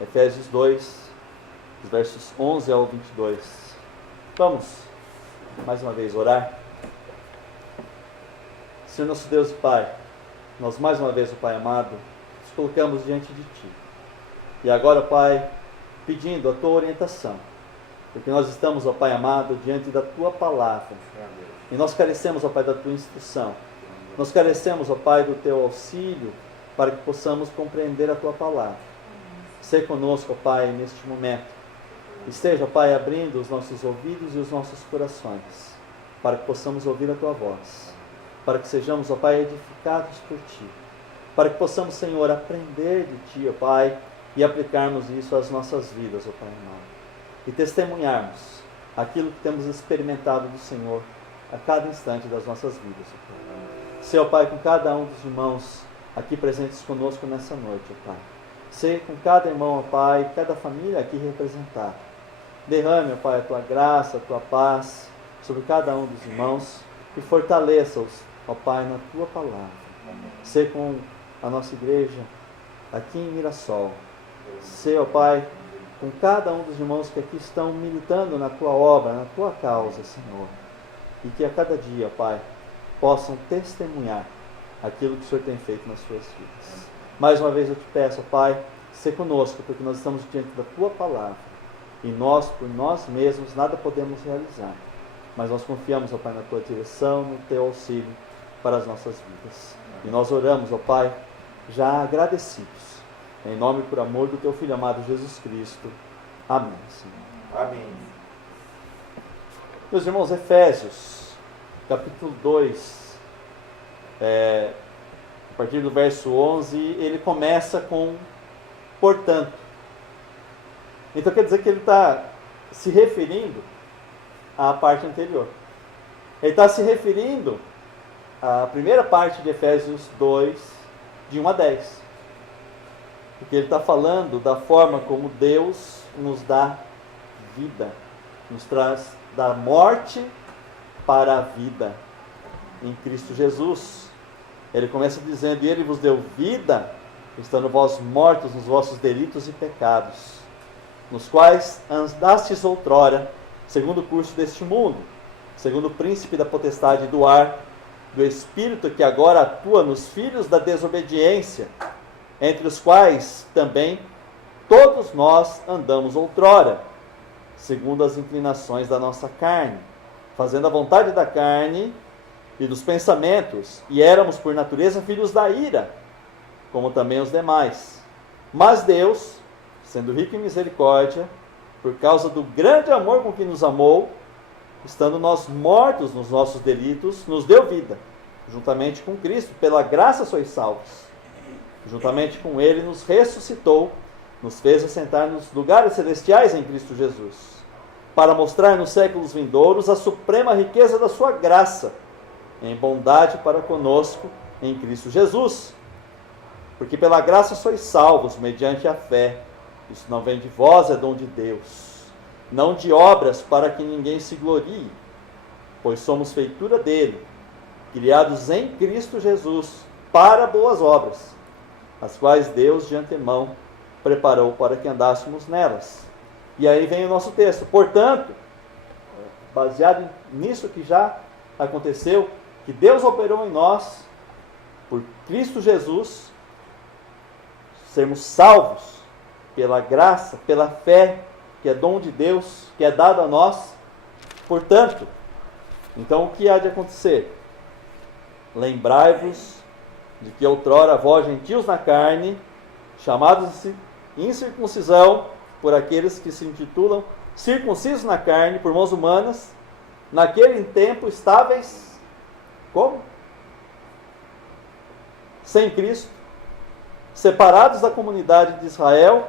Efésios 2, os versos 11 ao 22. Vamos, mais uma vez, orar. Senhor nosso Deus e Pai, nós mais uma vez, ó Pai amado, nos colocamos diante de Ti. E agora, Pai, pedindo a Tua orientação, porque nós estamos, ó Pai amado, diante da Tua palavra. E nós carecemos, ó Pai, da Tua instrução. Nós carecemos, ó Pai, do Teu auxílio, para que possamos compreender a Tua palavra. Sê conosco, ó Pai, neste momento. Esteja, ó Pai, abrindo os nossos ouvidos e os nossos corações, para que possamos ouvir a Tua voz. Para que sejamos, ó Pai, edificados por Ti. Para que possamos, Senhor, aprender de Ti, ó Pai, e aplicarmos isso às nossas vidas, ó Pai amado. E testemunharmos aquilo que temos experimentado do Senhor a cada instante das nossas vidas, ó Pai. Sê, ó Pai, com cada um dos irmãos aqui presentes conosco nessa noite, ó Pai. Sê com cada irmão, ó Pai, cada família aqui representada. Derrame, ó Pai, a Tua graça, a Tua paz sobre cada um dos irmãos e fortaleça-os, ó Pai, na Tua palavra. Sê com a nossa igreja aqui em Mirassol. Sê, ó Pai, com cada um dos irmãos que aqui estão militando na Tua obra, na Tua causa, Senhor. E que a cada dia, Pai, possam testemunhar aquilo que o Senhor tem feito nas suas vidas. Mais uma vez eu te peço, Pai, sê conosco, porque nós estamos diante da Tua palavra. E nós, por nós mesmos, nada podemos realizar. Mas nós confiamos, ó Pai, na Tua direção, no Teu auxílio para as nossas vidas. E nós oramos, ó Pai, já agradecidos. Em nome e por amor do Teu Filho amado Jesus Cristo. Amém, Senhor. Amém. Meus irmãos, Efésios, capítulo 2, a partir do verso 11, ele começa com portanto. Então quer dizer que ele está se referindo à parte anterior. Ele está se referindo à primeira parte de Efésios 2, de 1 a 10. Porque ele está falando da forma como Deus nos dá vida, nos traz da morte para a vida em Cristo Jesus. Ele começa dizendo: e Ele vos deu vida, estando vós mortos nos vossos delitos e pecados, nos quais andastes outrora, segundo o curso deste mundo, segundo o príncipe da potestade do ar, do espírito que agora atua nos filhos da desobediência, entre os quais também todos nós andamos outrora, segundo as inclinações da nossa carne, fazendo a vontade da carne e dos pensamentos, e éramos por natureza filhos da ira, como também os demais. Mas Deus, sendo rico em misericórdia, por causa do grande amor com que nos amou, estando nós mortos nos nossos delitos, nos deu vida, juntamente com Cristo, pela graça sois salvos. Juntamente com Ele nos ressuscitou, nos fez assentar nos lugares celestiais em Cristo Jesus, para mostrar nos séculos vindouros a suprema riqueza da sua graça, em bondade para conosco em Cristo Jesus. Porque pela graça sois salvos, mediante a fé. Isso não vem de vós, é dom de Deus. Não de obras, para que ninguém se glorie, pois somos feitura dele, criados em Cristo Jesus, para boas obras, as quais Deus de antemão preparou para que andássemos nelas. E aí vem o nosso texto. Portanto, baseado nisso que já aconteceu, que Deus operou em nós, por Cristo Jesus, sermos salvos pela graça, pela fé, que é dom de Deus, que é dado a nós. Portanto, então o que há de acontecer? Lembrai-vos de que outrora vós, gentios na carne, chamados de incircuncisão por aqueles que se intitulam circuncisos na carne, por mãos humanas, naquele tempo estáveis, como? Sem Cristo, separados da comunidade de Israel,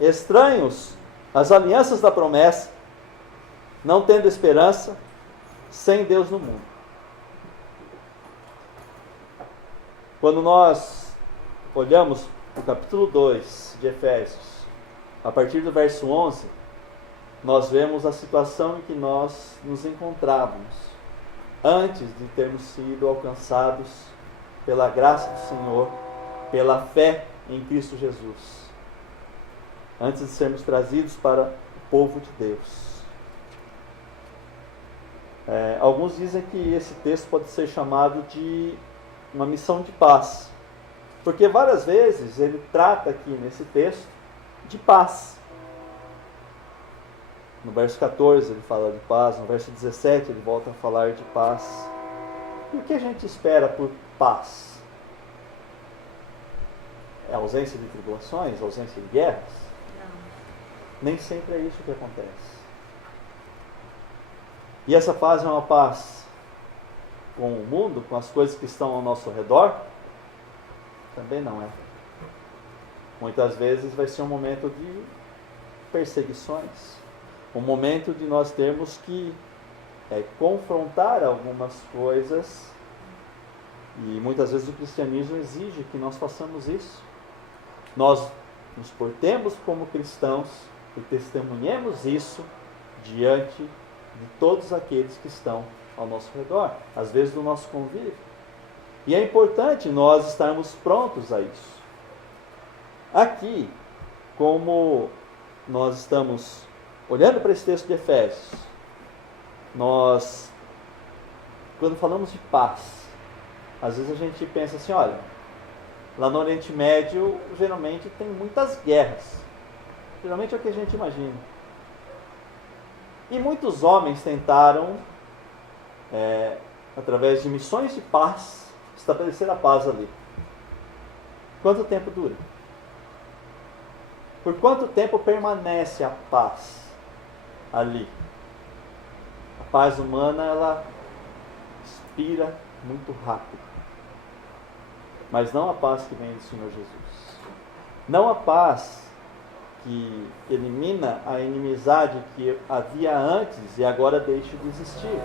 estranhos às alianças da promessa, não tendo esperança, sem Deus no mundo. Quando nós olhamos o capítulo 2 de Efésios, a partir do verso 11, nós vemos a situação em que nós nos encontrávamos antes de termos sido alcançados pela graça do Senhor, pela fé em Cristo Jesus. antes de sermos trazidos para o povo de Deus. Alguns dizem que esse texto pode ser chamado de uma missão de paz, porque várias vezes ele trata aqui nesse texto de paz. No verso 14 ele fala de paz, no verso 17 ele volta a falar de paz. E o que a gente espera por paz? É a ausência de tribulações, a ausência de guerras? Não. Nem sempre é isso que acontece. E essa paz é uma paz com o mundo, com as coisas que estão ao nosso redor? Também não é. Muitas vezes vai ser um momento de perseguições, um momento de nós termos que confrontar algumas coisas, e muitas vezes o cristianismo exige que nós façamos isso. Nós nos portemos como cristãos e testemunhemos isso diante de todos aqueles que estão ao nosso redor, às vezes do nosso convívio. E é importante nós estarmos prontos a isso. Aqui, como nós estamos olhando para esse texto de Efésios, nós, quando falamos de paz, às vezes a gente pensa assim, olha, lá no Oriente Médio, geralmente tem muitas guerras. Geralmente é o que a gente imagina. E muitos homens tentaram, através de missões de paz, estabelecer a paz ali. Quanto tempo dura? Por quanto tempo permanece a paz ali? A paz humana, ela expira muito rápido. Mas não a paz que vem do Senhor Jesus. Não a paz que elimina a inimizade que havia antes e agora deixa de existir.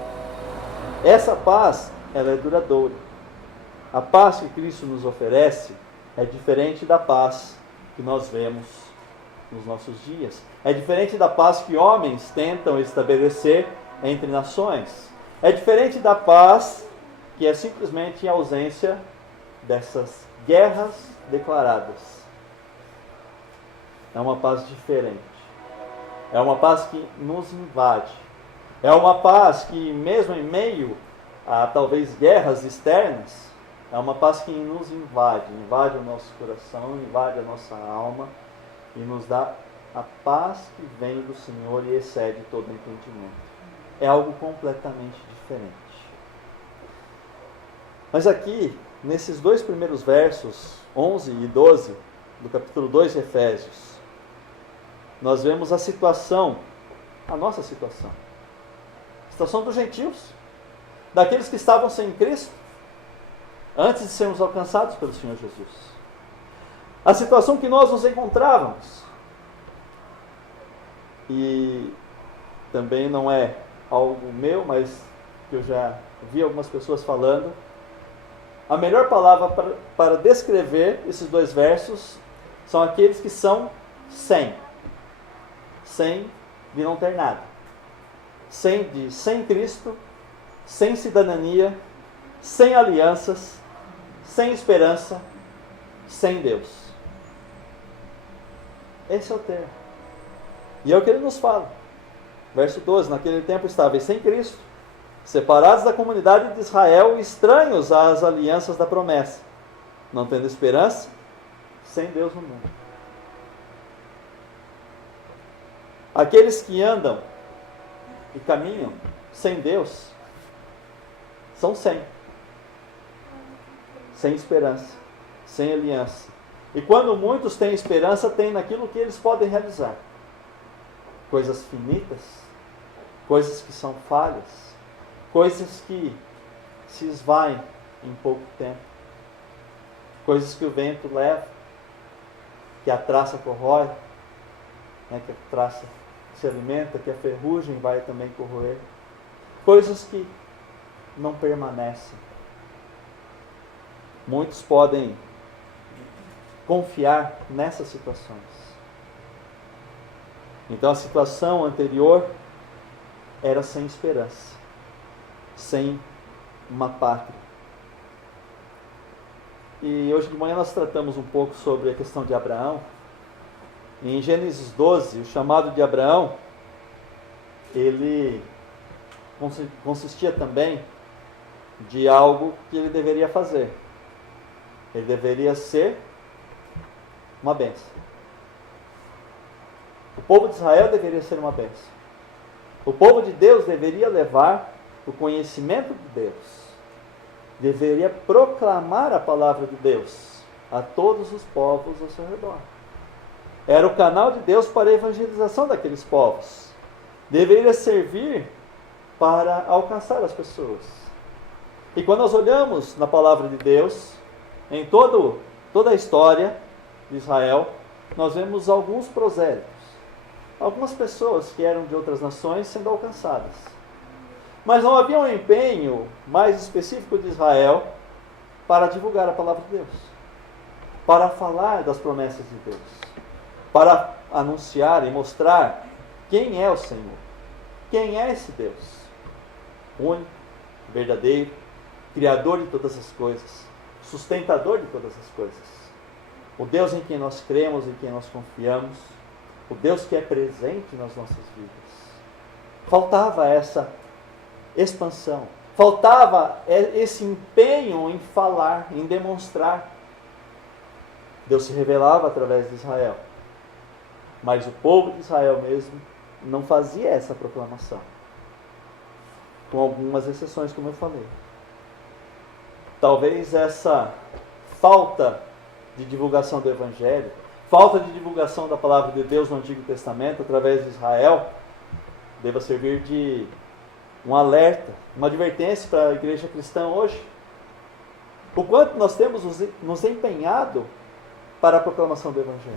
Essa paz, ela é duradoura. A paz que Cristo nos oferece é diferente da paz que nós vemos nos nossos dias. É diferente da paz que homens tentam estabelecer entre nações. É diferente da paz que é simplesmente a ausência dessas guerras declaradas. É uma paz diferente. É uma paz que nos invade. É uma paz que, mesmo em meio a talvez guerras externas, é uma paz que nos invade o nosso coração, invade a nossa alma e nos dá a paz que vem do Senhor e excede todo entendimento. É algo completamente diferente. Mas aqui, nesses dois primeiros versos, 11 e 12, do capítulo 2 de Efésios, nós vemos a situação, a nossa situação. A situação dos gentios, daqueles que estavam sem Cristo, antes de sermos alcançados pelo Senhor Jesus. A situação que nós nos encontrávamos. E também não é algo meu, mas que eu já vi algumas pessoas falando. A melhor palavra para descrever esses dois versos são aqueles que são sem de não ter nada. Sem Cristo, sem cidadania, sem alianças, sem esperança, sem Deus. Esse é o termo. E é o que ele nos fala. Verso 12, naquele tempo estáveis sem Cristo, separados da comunidade de Israel e estranhos às alianças da promessa, não tendo esperança, sem Deus no mundo. Aqueles que andam e caminham sem Deus, são sem esperança, sem aliança. E quando muitos têm esperança, tem naquilo que eles podem realizar. Coisas finitas, coisas que são falhas, coisas que se esvaem em pouco tempo, coisas que o vento leva, que a traça corrói, que a traça se alimenta, que a ferrugem vai também corroer, coisas que não permanecem. Muitos podem confiar nessas situações. Então a situação anterior era sem esperança, sem uma pátria. E hoje de manhã nós tratamos um pouco sobre a questão de Abraão. Em Gênesis 12, o chamado de Abraão, ele consistia também de algo que ele deveria fazer. Ele deveria ser uma bênção. O povo de Israel deveria ser uma bênção. O povo de Deus deveria levar o conhecimento de Deus. Deveria proclamar a palavra de Deus a todos os povos ao seu redor. Era o canal de Deus para a evangelização daqueles povos. Deveria servir para alcançar as pessoas. E quando nós olhamos na palavra de Deus, em toda a história de Israel, nós vemos alguns prosélitos. Algumas pessoas que eram de outras nações sendo alcançadas. Mas não havia um empenho mais específico de Israel para divulgar a palavra de Deus. Para falar das promessas de Deus. Para anunciar e mostrar quem é o Senhor. Quem é esse Deus? Único, verdadeiro, Criador de todas as coisas, sustentador de todas as coisas. O Deus em quem nós cremos, em quem nós confiamos, o Deus que é presente nas nossas vidas. Faltava essa expansão, faltava esse empenho em falar, em demonstrar. Deus se revelava através de Israel, mas o povo de Israel mesmo não fazia essa proclamação, com algumas exceções, como eu falei. Talvez essa falta de divulgação do Evangelho, falta de divulgação da palavra de Deus no Antigo Testamento, através de Israel, deva servir de um alerta, uma advertência para a igreja cristã hoje. O quanto nós temos nos empenhado para a proclamação do Evangelho.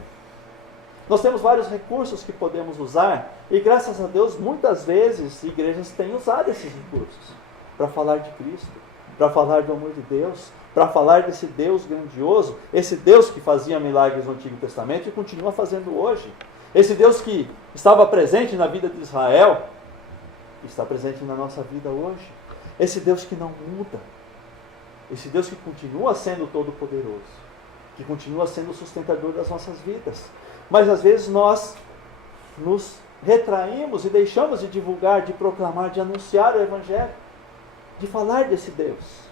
Nós temos vários recursos que podemos usar, e graças a Deus, muitas vezes, igrejas têm usado esses recursos para falar de Cristo, para falar do amor de Deus, para falar desse Deus grandioso, esse Deus que fazia milagres no Antigo Testamento e continua fazendo hoje. Esse Deus que estava presente na vida de Israel, está presente na nossa vida hoje. Esse Deus que não muda. Esse Deus que continua sendo todo-poderoso, que continua sendo o sustentador das nossas vidas. Mas às vezes nós nos retraímos e deixamos de divulgar, de proclamar, de anunciar o Evangelho, de falar desse Deus.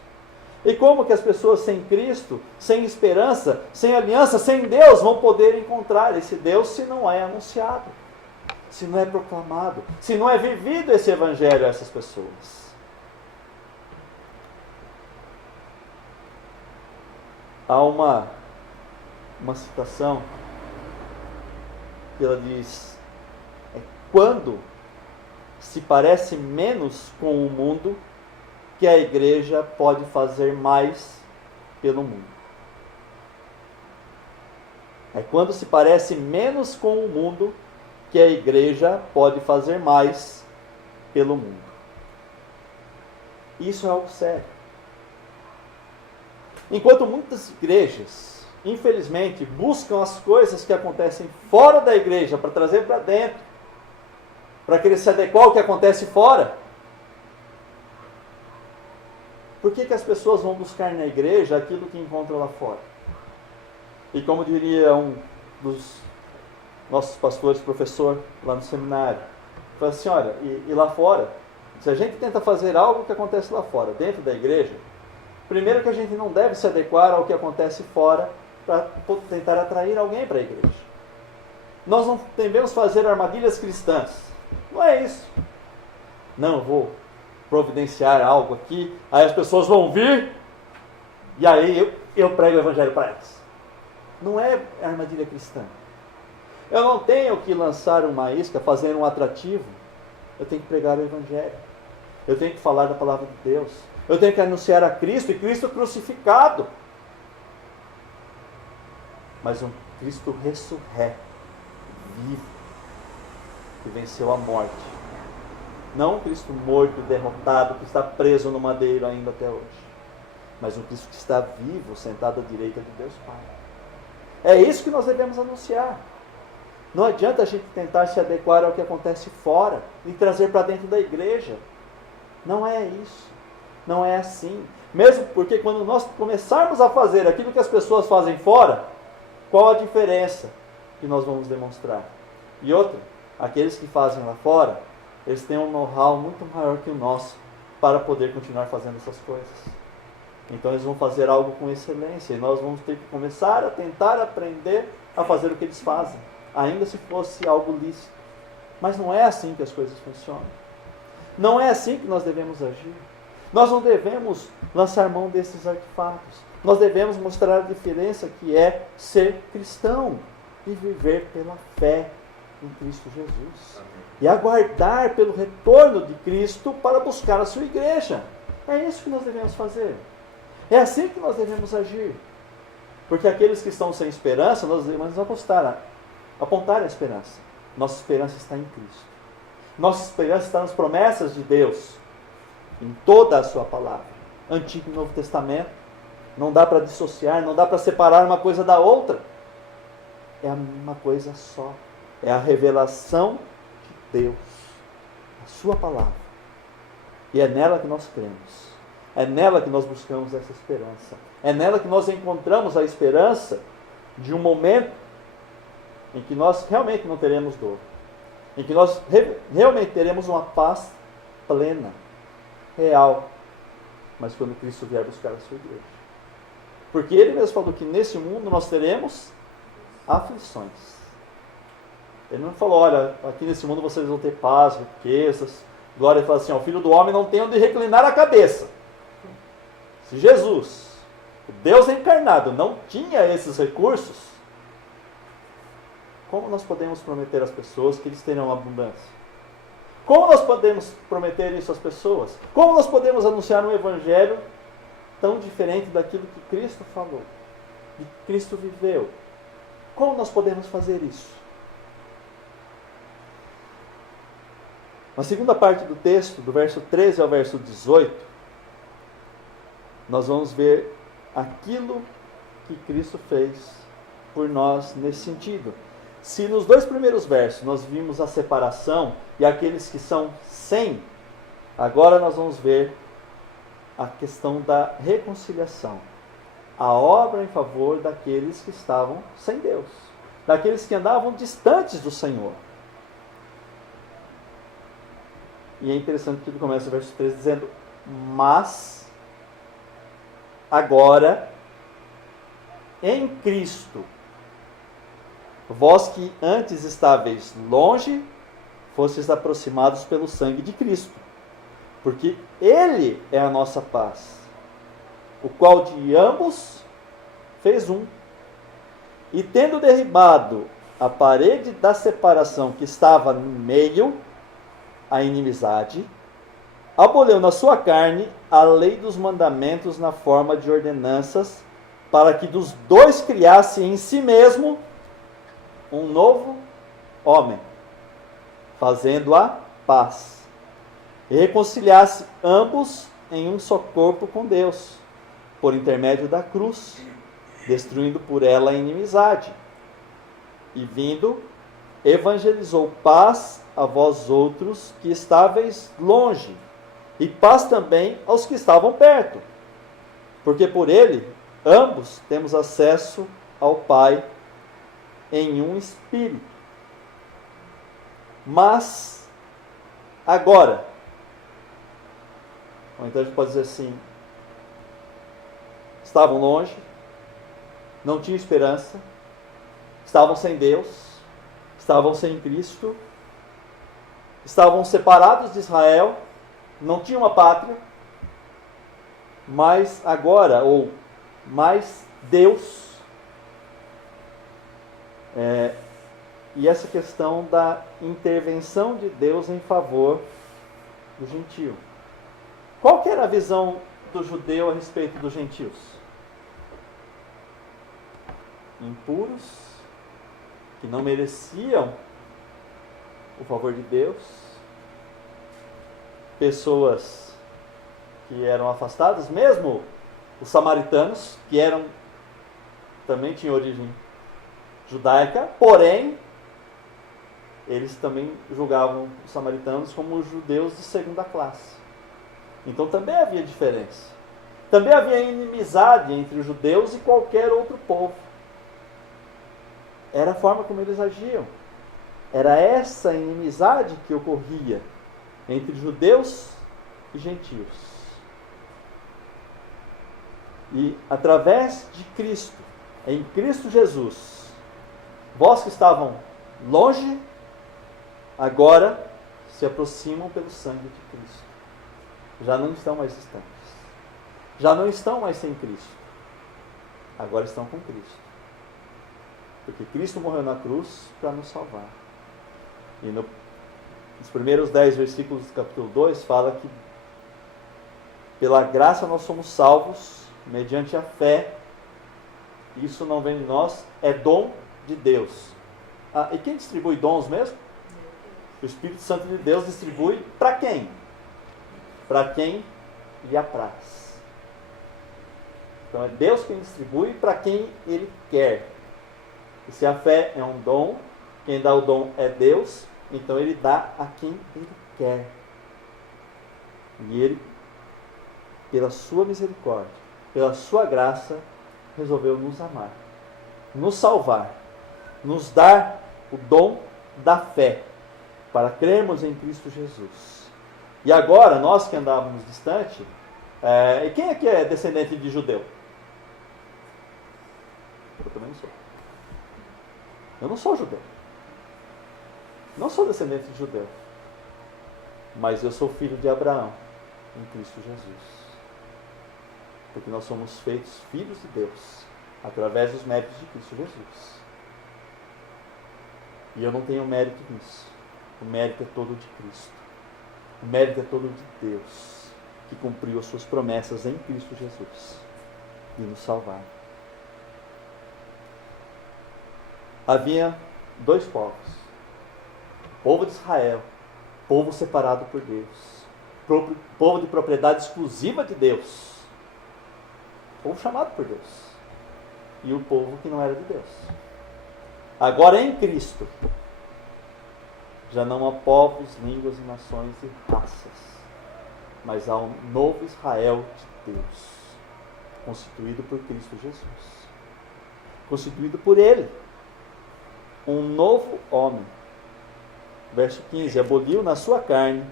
E como que as pessoas sem Cristo, sem esperança, sem aliança, sem Deus vão poder encontrar esse Deus se não é anunciado, se não é proclamado, se não é vivido esse Evangelho a essas pessoas? Há uma citação que ela diz: quando se parece menos com o mundo, que a igreja pode fazer mais pelo mundo. É quando se parece menos com o mundo que a igreja pode fazer mais pelo mundo. Isso é algo sério. Enquanto muitas igrejas, infelizmente, buscam as coisas que acontecem fora da igreja para trazer para dentro, para querer se adequar ao que acontece fora, por que as pessoas vão buscar na igreja aquilo que encontram lá fora? E como diria um dos nossos pastores, professor lá no seminário, fala assim: olha, e lá fora, se a gente tenta fazer algo que acontece lá fora, dentro da igreja, primeiro que a gente não deve se adequar ao que acontece fora para tentar atrair alguém para a igreja. Nós não devemos fazer armadilhas cristãs. Não é isso. Não, eu vou providenciar algo aqui, aí as pessoas vão vir, e aí eu prego o Evangelho para elas. Não é armadilha cristã. Eu não tenho que lançar uma isca, fazer um atrativo. Eu tenho que pregar o Evangelho. Eu tenho que falar da palavra de Deus. Eu tenho que anunciar a Cristo, e Cristo crucificado. Mas um Cristo ressurreto, vivo, que venceu a morte. Não um Cristo morto, derrotado, que está preso no madeiro ainda até hoje. Mas um Cristo que está vivo, sentado à direita de Deus Pai. É isso que nós devemos anunciar. Não adianta a gente tentar se adequar ao que acontece fora e trazer para dentro da igreja. Não é isso. Não é assim. Mesmo porque quando nós começarmos a fazer aquilo que as pessoas fazem fora, qual a diferença que nós vamos demonstrar. E outra, aqueles que fazem lá fora, eles têm um know-how muito maior que o nosso para poder continuar fazendo essas coisas. Então eles vão fazer algo com excelência, e nós vamos ter que começar a tentar aprender a fazer o que eles fazem, ainda se fosse algo lícito. Mas não é assim que as coisas funcionam. Não é assim que nós devemos agir. Nós não devemos lançar mão desses artefatos. Nós devemos mostrar a diferença que é ser cristão e viver pela fé em Cristo Jesus. Amém. E aguardar pelo retorno de Cristo para buscar a sua igreja. É isso que nós devemos fazer. É assim que nós devemos agir. Porque aqueles que estão sem esperança, nós devemos apontar a esperança. Nossa esperança está em Cristo. Nossa esperança está nas promessas de Deus, em toda a sua palavra, Antigo e Novo Testamento. Não dá para dissociar, não dá para separar uma coisa da outra. É uma coisa só. É a revelação de Deus, a sua palavra. E é nela que nós cremos. É nela que nós buscamos essa esperança. É nela que nós encontramos a esperança de um momento em que nós realmente não teremos dor. Em que nós realmente teremos uma paz plena, real. Mas quando Cristo vier buscar a sua igreja. Porque Ele mesmo falou que nesse mundo nós teremos aflições. Ele não falou, olha, aqui nesse mundo vocês vão ter paz, riquezas, glória. Ele fala assim, o Filho do Homem não tem onde reclinar a cabeça. Se Jesus, o Deus encarnado, não tinha esses recursos, como nós podemos prometer às pessoas que eles terão abundância? Como nós podemos prometer isso às pessoas? Como nós podemos anunciar um evangelho tão diferente daquilo que Cristo falou, que Cristo viveu? Como nós podemos fazer isso? Na segunda parte do texto, do verso 13 ao verso 18, nós vamos ver aquilo que Cristo fez por nós nesse sentido. Se nos dois primeiros versos nós vimos a separação e aqueles que são sem, agora nós vamos ver a questão da reconciliação. A obra em favor daqueles que estavam sem Deus, daqueles que andavam distantes do Senhor. E é interessante que ele começa o verso 13 dizendo, mas agora em Cristo, vós que antes estáveis longe, fostes aproximados pelo sangue de Cristo, porque Ele é a nossa paz, o qual de ambos fez um, e tendo derribado a parede da separação que estava no meio, a inimizade, aboliu na sua carne a lei dos mandamentos na forma de ordenanças, para que dos dois criasse em si mesmo um novo homem, fazendo a paz, e reconciliasse ambos em um só corpo com Deus, por intermédio da cruz, destruindo por ela a inimizade. E vindo, evangelizou paz a vós outros que estáveis longe, e paz também aos que estavam perto, porque por ele ambos temos acesso ao Pai em um Espírito. Mas agora, ou então a gente pode dizer assim, estavam longe, não tinham esperança, estavam sem Deus, estavam sem Cristo, estavam separados de Israel, não tinham uma pátria, mas agora, ou mais Deus, e essa questão da intervenção de Deus em favor do gentio. Qual que era a visão do judeu a respeito dos gentios? Impuros, que não mereciam o favor de Deus, pessoas que eram afastadas, mesmo os samaritanos, que também tinham origem judaica, porém, eles também julgavam os samaritanos como judeus de segunda classe. Então também havia diferença. Também havia inimizade entre os judeus e qualquer outro povo. Era a forma como eles agiam. Era essa inimizade que ocorria entre judeus e gentios. E através de Cristo, em Cristo Jesus, vós que estavam longe, agora se aproximam pelo sangue de Cristo. Já não estão mais distantes. Já não estão mais sem Cristo. Agora estão com Cristo. Porque Cristo morreu na cruz para nos salvar. E nos primeiros 10 versículos do capítulo 2 fala que pela graça nós somos salvos mediante a fé. Isso não vem de nós, é dom de Deus. E quem distribui dons mesmo? O Espírito Santo de Deus distribui para quem? Para quem lhe apraz. Então é Deus quem distribui para quem Ele quer. E se a fé é um dom, quem dá o dom é Deus, então Ele dá a quem Ele quer. E Ele, pela sua misericórdia, pela sua graça, resolveu nos amar, nos salvar, nos dar o dom da fé, para crermos em Cristo Jesus. E agora, nós que andávamos distante, e quem aqui é descendente de judeu? Eu também não sou. Eu não sou judeu. Não sou descendente de judeu. Mas eu sou filho de Abraão, em Cristo Jesus. Porque nós somos feitos filhos de Deus, através dos méritos de Cristo Jesus. E eu não tenho mérito nisso. O mérito é todo de Cristo. O mérito é todo de Deus, que cumpriu as suas promessas em Cristo Jesus, de nos salvar. Havia dois povos. O povo de Israel, povo separado por Deus. Povo de propriedade exclusiva de Deus. Povo chamado por Deus. E o povo que não era de Deus. Agora em Cristo, já não há povos, línguas, nações e raças, mas há um novo Israel de Deus, constituído por Cristo Jesus. Constituído por Ele. Um novo homem. Verso 15. Aboliu na sua carne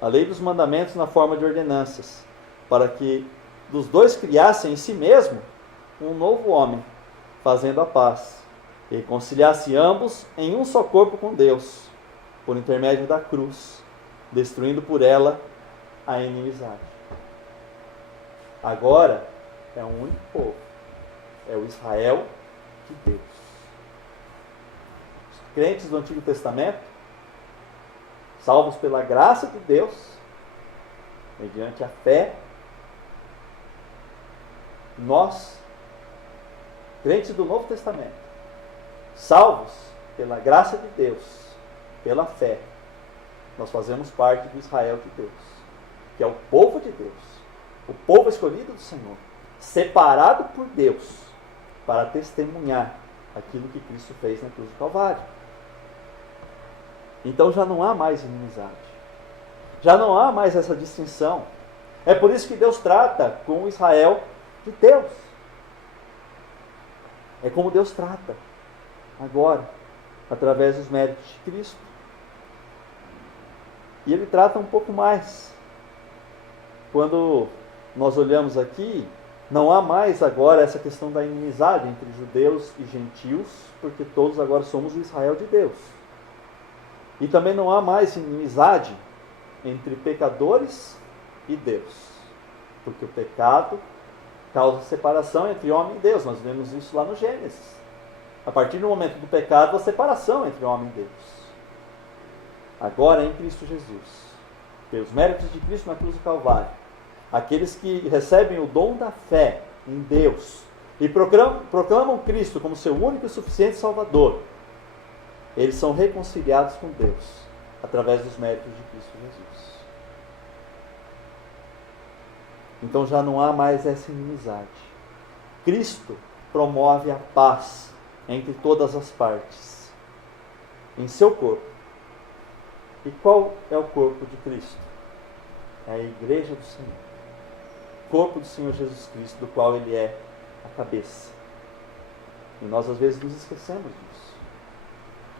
a lei dos mandamentos na forma de ordenanças, para que dos dois criassem em si mesmo um novo homem, fazendo a paz, e reconciliasse ambos em um só corpo com Deus, por intermédio da cruz, destruindo por ela a inimizade. Agora é um único povo, é o Israel de Deus. Os crentes do Antigo Testamento, salvos pela graça de Deus, mediante a fé, nós, crentes do Novo Testamento, salvos pela graça de Deus, pela fé, nós fazemos parte do Israel de Deus, que é o povo de Deus, o povo escolhido do Senhor, separado por Deus para testemunhar aquilo que Cristo fez na cruz do Calvário. Então já não há mais inimizade, já não há mais essa distinção. É por isso que Deus trata com o Israel de Deus. É como Deus trata agora, através dos méritos de Cristo. E Ele trata um pouco mais. Quando nós olhamos aqui, não há mais agora essa questão da inimizade entre judeus e gentios, porque todos agora somos o Israel de Deus. E também não há mais inimizade entre pecadores e Deus, porque o pecado causa separação entre homem e Deus. Nós vemos isso lá no Gênesis. A partir do momento do pecado, a separação entre homem e Deus. Agora em Cristo Jesus, pelos méritos de Cristo na cruz do Calvário, aqueles que recebem o dom da fé em Deus e proclamam Cristo como seu único e suficiente Salvador, eles são reconciliados com Deus através dos méritos de Cristo Jesus. Então já não há mais essa inimizade. Cristo promove a paz entre todas as partes em seu corpo. E qual é o corpo de Cristo? É a igreja do Senhor. Corpo do Senhor Jesus Cristo, do qual Ele é a cabeça. E nós às vezes nos esquecemos disso.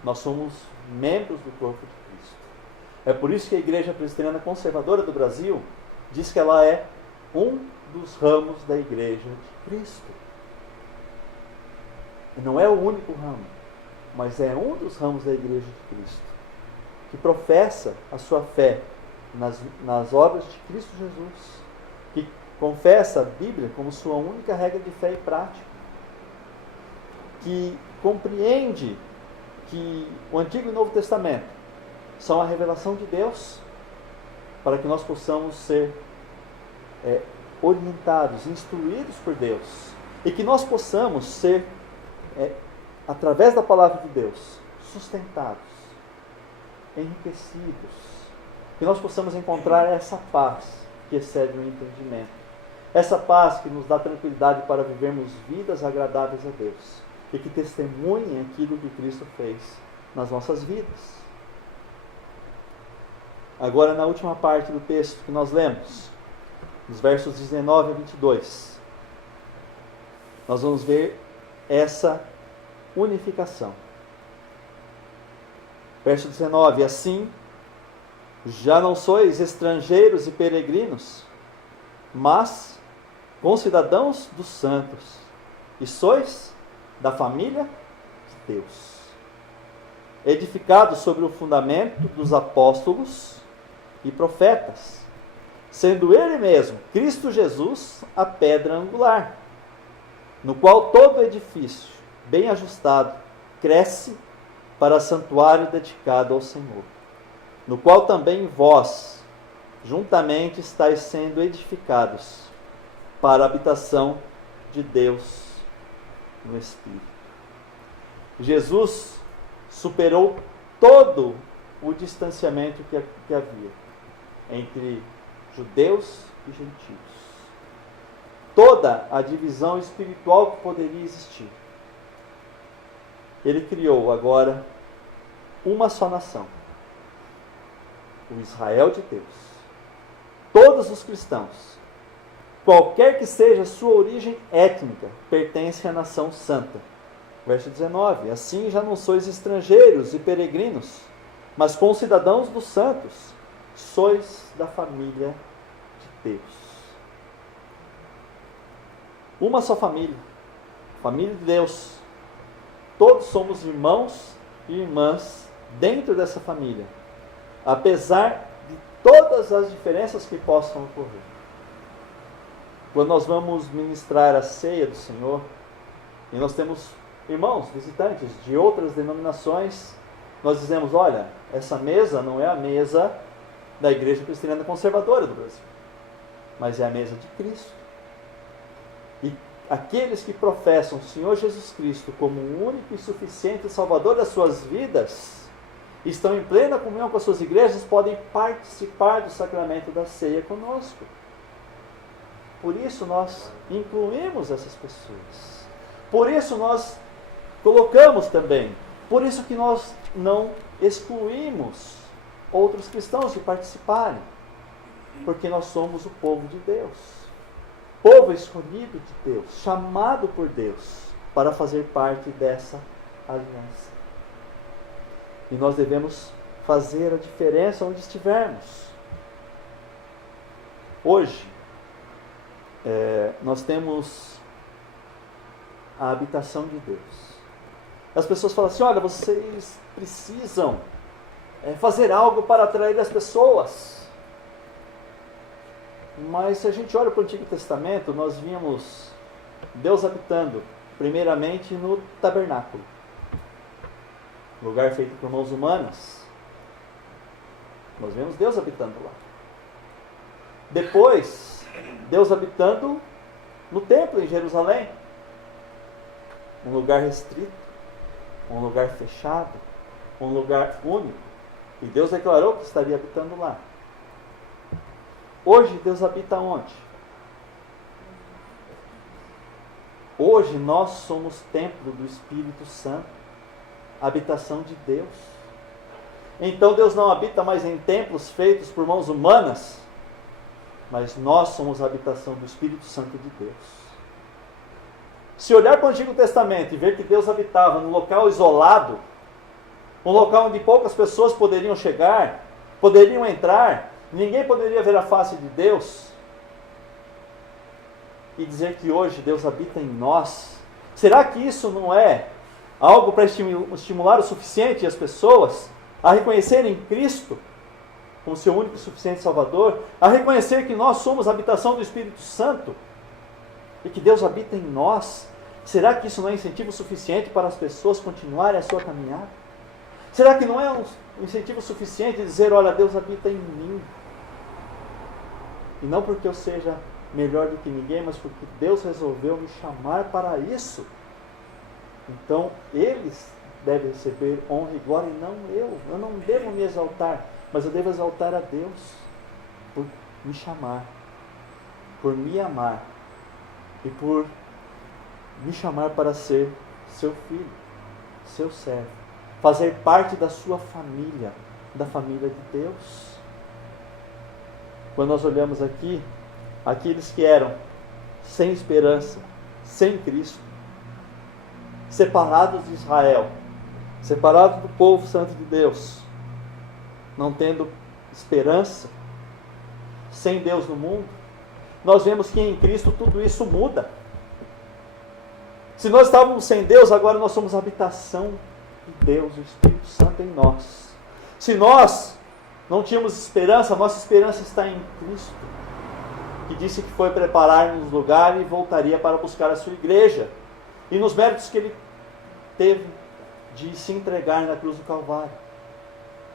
Nós somos membros do corpo de Cristo. É por isso que a Igreja Presbiteriana Conservadora do Brasil diz que ela é um dos ramos da Igreja de Cristo. E não é o único ramo, mas é um dos ramos da Igreja de Cristo, que professa a sua fé nas obras de Cristo Jesus, que confessa a Bíblia como sua única regra de fé e prática, que compreende que o Antigo e Novo Testamento são a revelação de Deus, para que nós possamos ser orientados, instruídos por Deus, e que nós possamos ser, através da palavra de Deus, sustentados, enriquecidos, que nós possamos encontrar essa paz que excede o entendimento, essa paz que nos dá tranquilidade para vivermos vidas agradáveis a Deus e que testemunhem aquilo que Cristo fez nas nossas vidas. Agora, na última parte do texto que nós lemos, nos versos 19 a 22, nós vamos ver essa unificação. Verso 19: assim, já não sois estrangeiros e peregrinos, mas concidadãos dos santos, e sois da família de Deus, edificados sobre o fundamento dos apóstolos e profetas, sendo Ele mesmo, Cristo Jesus, a pedra angular, no qual todo edifício, bem ajustado, cresce para santuário dedicado ao Senhor, no qual também vós, juntamente, estáis sendo edificados para a habitação de Deus no Espírito. Jesus superou todo o distanciamento que havia entre judeus e gentios, toda a divisão espiritual que poderia existir. Ele criou agora uma só nação, o Israel de Deus. Todos os cristãos, qualquer que seja a sua origem étnica, pertencem à nação santa. Verso 19: assim já não sois estrangeiros e peregrinos, mas concidadãos dos santos, sois da família de Deus. Uma só família, família de Deus. Todos somos irmãos e irmãs dentro dessa família, apesar de todas as diferenças que possam ocorrer. Quando nós vamos ministrar a ceia do Senhor, e nós temos irmãos, visitantes de outras denominações, nós dizemos: olha, essa mesa não é a mesa da Igreja Presbiteriana Conservadora do Brasil, mas é a mesa de Cristo. E aqueles que professam o Senhor Jesus Cristo como o único e suficiente Salvador das suas vidas, estão em plena comunhão com as suas igrejas, podem participar do sacramento da ceia conosco. Por isso nós incluímos essas pessoas. Por isso nós colocamos também. Por isso que nós não excluímos outros cristãos de participarem. Porque nós somos o povo de Deus. Povo escolhido de Deus, chamado por Deus para fazer parte dessa aliança. E nós devemos fazer a diferença onde estivermos. Hoje, nós temos a habitação de Deus. As pessoas falam assim: olha, vocês precisam fazer algo para atrair as pessoas. Mas se a gente olha para o Antigo Testamento, nós vimos Deus habitando primeiramente no tabernáculo, lugar feito por mãos humanas. Nós vemos Deus habitando lá. Depois, Deus habitando no templo em Jerusalém, um lugar restrito, um lugar fechado, um lugar único. E Deus declarou que estaria habitando lá. Hoje Deus habita onde? Hoje nós somos templo do Espírito Santo, habitação de Deus. Então Deus não habita mais em templos feitos por mãos humanas, mas nós somos a habitação do Espírito Santo de Deus. Se olhar para o Antigo Testamento e ver que Deus habitava num local isolado, um local onde poucas pessoas poderiam chegar, poderiam entrar, ninguém poderia ver a face de Deus, e dizer que hoje Deus habita em nós. Será que isso não é algo para estimular o suficiente as pessoas a reconhecerem Cristo como seu único e suficiente Salvador, a reconhecer que nós somos a habitação do Espírito Santo e que Deus habita em nós? Será que isso não é incentivo suficiente para as pessoas continuarem a sua caminhada? Será que não é um incentivo suficiente dizer, olha, Deus habita em mim? E não porque eu seja melhor do que ninguém, mas porque Deus resolveu me chamar para isso. Então, eles devem receber honra e glória e não eu. Eu não devo me exaltar, mas eu devo exaltar a Deus por me chamar, por me amar e por me chamar para ser seu filho, seu servo, fazer parte da sua família, da família de Deus. Quando nós olhamos aqui, aqueles que eram sem esperança, sem Cristo, separados de Israel, separados do povo santo de Deus, não tendo esperança, sem Deus no mundo, nós vemos que em Cristo tudo isso muda. Se nós estávamos sem Deus, agora nós somos a habitação de Deus, o Espírito Santo em nós. Se nós não tínhamos esperança, a nossa esperança está em Cristo, que disse que foi preparar-nos lugar e voltaria para buscar a sua igreja. E nos méritos que ele teve de se entregar na cruz do Calvário,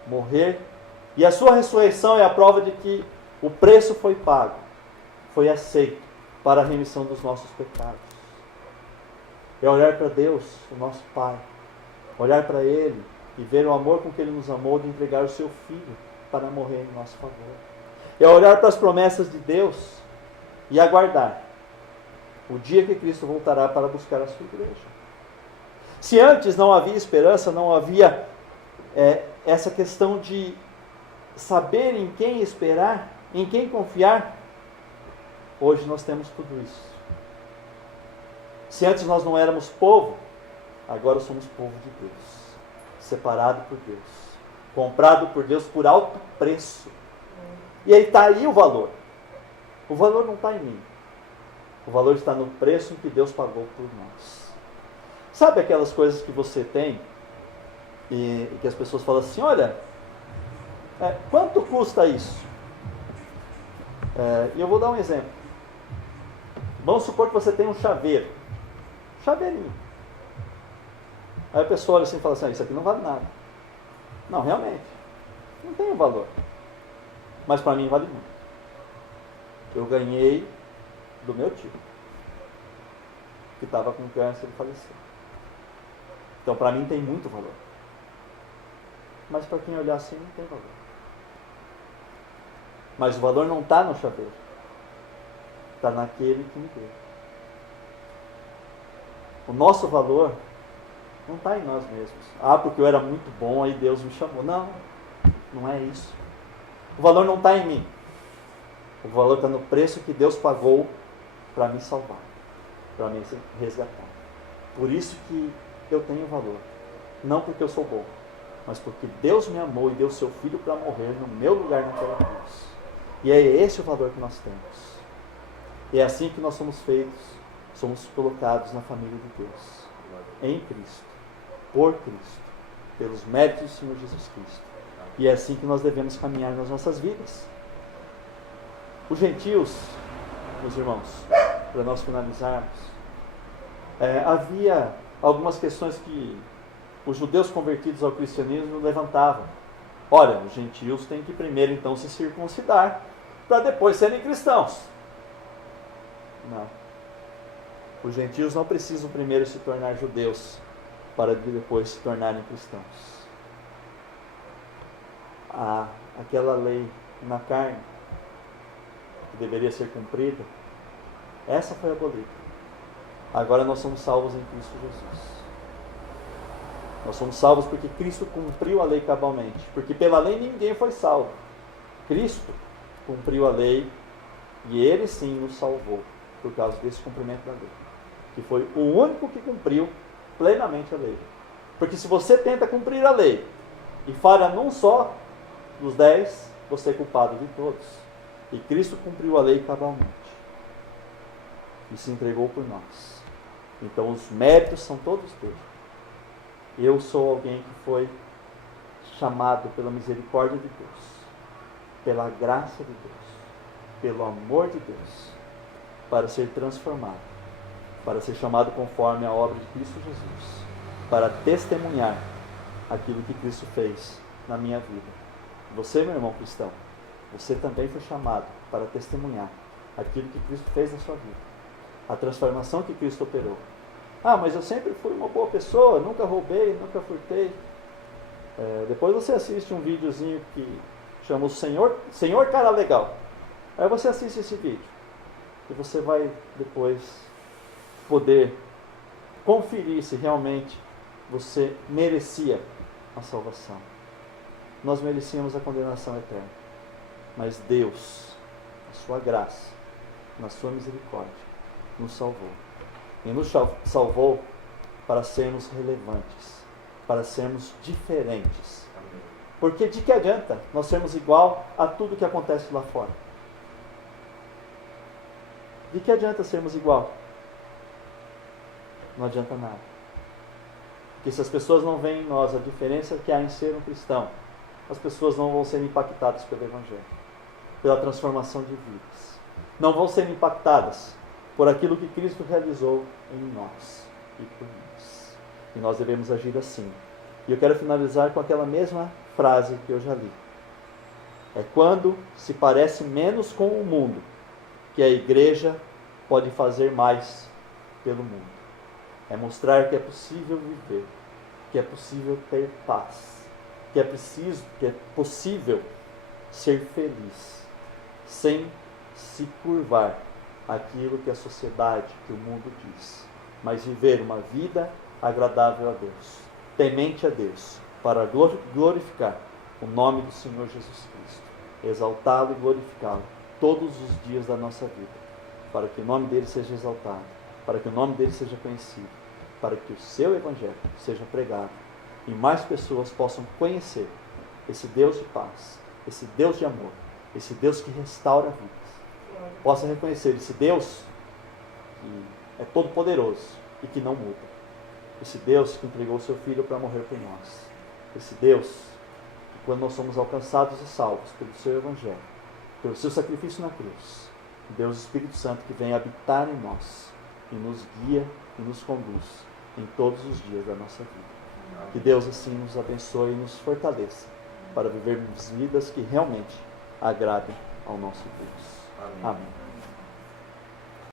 morrer, e a sua ressurreição é a prova de que o preço foi pago, foi aceito para a remissão dos nossos pecados. É olhar para Deus, o nosso Pai, olhar para Ele e ver o amor com que Ele nos amou de entregar o seu Filho para morrer em nosso favor. É olhar para as promessas de Deus e aguardar o dia que Cristo voltará para buscar a sua igreja. Se antes não havia esperança, não havia essa questão de saber em quem esperar, em quem confiar, hoje nós temos tudo isso. Se antes nós não éramos povo, agora somos povo de Deus, separado por Deus, comprado por Deus por alto preço. E aí está aí o valor. O valor não está em mim. O valor está no preço que Deus pagou por nós. Sabe aquelas coisas que você tem e que as pessoas falam assim, olha, quanto custa isso? E eu vou dar um exemplo. Vamos supor que você tem um chaveiro. Chaveirinho. Aí a pessoa olha assim e fala assim, isso aqui não vale nada. Não, realmente. Não tem valor. Mas para mim vale muito. Eu ganhei do meu tio, que estava com câncer e faleceu. Então para mim tem muito valor. Mas para quem olhar assim não tem valor. Mas o valor não está no chaveiro. Está naquele que me deu. O nosso valor não está em nós mesmos. Porque eu era muito bom, aí Deus me chamou. Não, não é isso. O valor não está em mim. O valor está no preço que Deus pagou para me salvar, para me resgatar. Por isso que eu tenho valor. Não porque eu sou bom, mas porque Deus me amou e deu seu Filho para morrer no meu lugar naquela cruz. E é esse o valor que nós temos. E é assim que nós somos feitos, somos colocados na família de Deus. Em Cristo, por Cristo, pelos méritos do Senhor Jesus Cristo. E é assim que nós devemos caminhar nas nossas vidas. Os gentios, meus irmãos, para nós finalizarmos, havia algumas questões que os judeus convertidos ao cristianismo levantavam. Olha, os gentios têm que primeiro então se circuncidar, para depois serem cristãos. Não. Os gentios não precisam primeiro se tornar judeus, para depois se tornarem cristãos. Aquela lei na carne, que deveria ser cumprida, essa foi abolida. Agora nós somos salvos em Cristo Jesus. Nós somos salvos porque Cristo cumpriu a lei cabalmente. Porque pela lei ninguém foi salvo. Cristo cumpriu a lei e Ele sim nos salvou por causa desse cumprimento da lei. Que foi o único que cumpriu plenamente a lei. Porque se você tenta cumprir a lei e falha num só dos 10, você é culpado de todos. E Cristo cumpriu a lei cabalmente e se entregou por nós. Então os méritos são todos dele. Eu sou alguém que foi chamado pela misericórdia de Deus, pela graça de Deus, pelo amor de Deus, para ser transformado, para ser chamado conforme a obra de Cristo Jesus, para testemunhar aquilo que Cristo fez na minha vida. Você, meu irmão cristão, você também foi chamado para testemunhar aquilo que Cristo fez na sua vida, a transformação que Cristo operou. Ah, mas eu sempre fui uma boa pessoa, nunca roubei, nunca furtei. Depois você assiste um videozinho que chama o Senhor Cara Legal. Aí você assiste esse vídeo e você vai depois poder conferir se realmente você merecia a salvação. Nós merecíamos a condenação eterna, mas Deus, a sua graça, na sua misericórdia, nos salvou. E nos salvou para sermos relevantes, para sermos diferentes. Porque de que adianta nós sermos igual a tudo que acontece lá fora? De que adianta sermos igual? Não adianta nada. Porque se as pessoas não veem em nós a diferença que há em ser um cristão, as pessoas não vão ser impactadas pelo Evangelho, pela transformação de vidas. Não vão ser impactadas por aquilo que Cristo realizou em nós e por nós. E nós devemos agir assim. E eu quero finalizar com aquela mesma frase que eu já li. É quando se parece menos com o mundo que a igreja pode fazer mais pelo mundo. É mostrar que é possível viver, que é possível ter paz, que é possível ser feliz, sem se curvar aquilo que a sociedade, que o mundo diz, mas viver uma vida agradável a Deus, temente a Deus, para glorificar o nome do Senhor Jesus Cristo, exaltá-lo e glorificá-lo todos os dias da nossa vida, para que o nome dele seja exaltado, para que o nome dele seja conhecido, para que o seu Evangelho seja pregado e mais pessoas possam conhecer esse Deus de paz, esse Deus de amor, esse Deus que restaura vidas. Possa reconhecer esse Deus que é todo poderoso e que não muda. Esse Deus que entregou o seu Filho para morrer por nós. Esse Deus que, quando nós somos alcançados e salvos pelo seu Evangelho, pelo seu sacrifício na cruz, Deus Espírito Santo que vem habitar em nós e nos guia e nos conduz em todos os dias da nossa vida. Que Deus assim nos abençoe e nos fortaleça para vivermos vidas que realmente agradem ao nosso Deus. Amém.